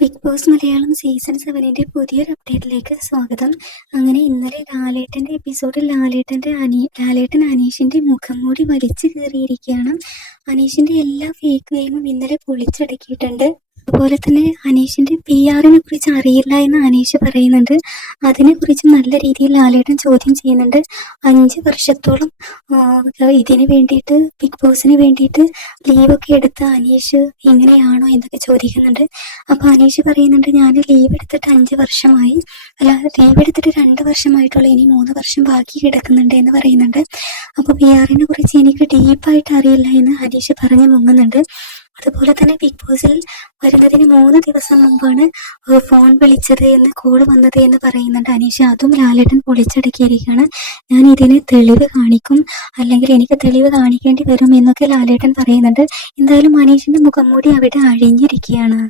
Big Boss Malayalam season സെവനിന്റെ പുതിയൊരു അപ്ഡേറ്റിലേക്ക് സ്വാഗതം. അങ്ങനെ ഇന്നലെ ലാലേട്ടന്റെ എപ്പിസോഡിൽ ലാലേട്ടന്റെ അനി ലാലേട്ടൻ അനീഷിന്റെ മുഖം മൂടി വലിച്ചു കയറിയിരിക്കുകയാണ് അനീഷിന്റെ എല്ലാ ഫേക്ക് ഗെയിമും ഇന്നലെ പൊളിച്ചടക്കിയിട്ടുണ്ട്. അതുപോലെ തന്നെ അനീഷിന്റെ പി ആറിനെ കുറിച്ച് അറിയില്ല എന്ന് അനീഷ് പറയുന്നുണ്ട്. അതിനെ കുറിച്ച് നല്ല രീതിയിൽ ലാലേട്ടൻ ചോദ്യം ചെയ്യുന്നുണ്ട്. അഞ്ച് വർഷത്തോളം ഇതിന് വേണ്ടിയിട്ട് ബിഗ് ബോസിന് വേണ്ടിയിട്ട് ലീവൊക്കെ എടുത്ത അനീഷ് എങ്ങനെയാണോ എന്നൊക്കെ ചോദിക്കുന്നുണ്ട്. അപ്പൊ അനീഷ് പറയുന്നുണ്ട് ഞാൻ ലീവ് എടുത്തിട്ട് അഞ്ച് വർഷമായി അല്ല ലീവ് എടുത്തിട്ട് രണ്ട് വർഷമായിട്ടുള്ള ഇനി മൂന്ന് വർഷം ബാക്കി കിടക്കുന്നുണ്ട് എന്ന് പറയുന്നുണ്ട്. അപ്പൊ പി ആറിനെ കുറിച്ച് എനിക്ക് ഡീപ്പായിട്ട് അറിയില്ല എന്ന് അനീഷ് പറഞ്ഞു മുങ്ങുന്നുണ്ട്. അതുപോലെ തന്നെ ബിഗ് ബോസിൽ വരുന്നതിന് മൂന്ന് ദിവസം മുമ്പാണ് ഫോൺ വിളിച്ചത് എന്ന് കോൾ വന്നത് എന്ന് പറയുന്നുണ്ട് അനീഷ. അതും ലാലേട്ടൻ പൊളിച്ചടക്കിയിരിക്കുകയാണ്. ഞാൻ ഇതിന് തെളിവ് കാണിക്കും അല്ലെങ്കിൽ എനിക്ക് തെളിവ് കാണിക്കേണ്ടി വരും എന്നൊക്കെ ലാലേട്ടൻ പറയുന്നുണ്ട്. എന്തായാലും അനീഷിന്റെ മുഖം മൂടി അവിടെ അഴിഞ്ഞിരിക്കുകയാണ്.